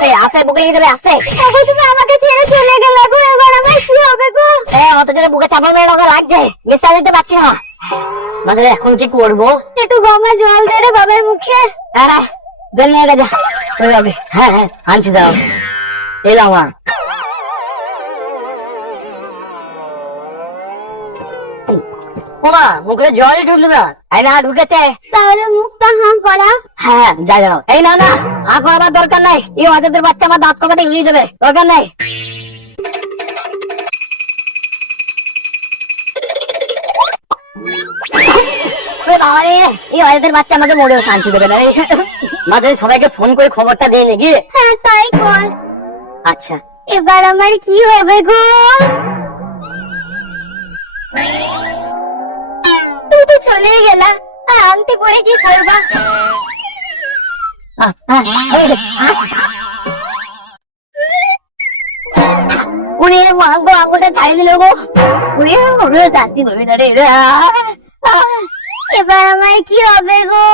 আস্তে আস্তে বুকে লেগে যাবে, আস্তে। তুমি আমাকে ছেড়ে চলে গেলে গো, এবার আমার কি হবে গো? অত জোরে বুকে চাপা মেরে আমাকে লাগছে, নিঃশ্বাস নিতে পারছি না। মানে এখন কি করবো? একটু গঙ্গা জল দে রে বাবার মুখে। আরে জল নিয়ে গেছে। হ্যাঁ হ্যাঁ আনছি, দাও এলাম। ওমা মুখে জলই ঢুকলো না। এই না ঢুকেছে। তাহলে মুখটা হাঁ করা। হ্যাঁ যাই যাও। এই না না হাঁ করার দরকার নাই, এই অজাদের বাচ্চা আমার দাঁত কপাটে গিয়ে দেবে, দরকার নাই। এই অজাদের বাচ্চা আমাকে মরেও শান্তি দেবে না। মাঝে সবাইকে ফোন করে খবরটা দিয়ে নাকি? হ্যাঁ তাই কর। আচ্ছা এবার আমার কি হবে গো? তুমি তো চলেই গেলা, আর আনতে পরে কি করবা? উনি মাগো আঙুলটা ছাড়িয়ে দিল গো। উনি শান্তি পাবে না রে। এবার আমার কি হবে গো?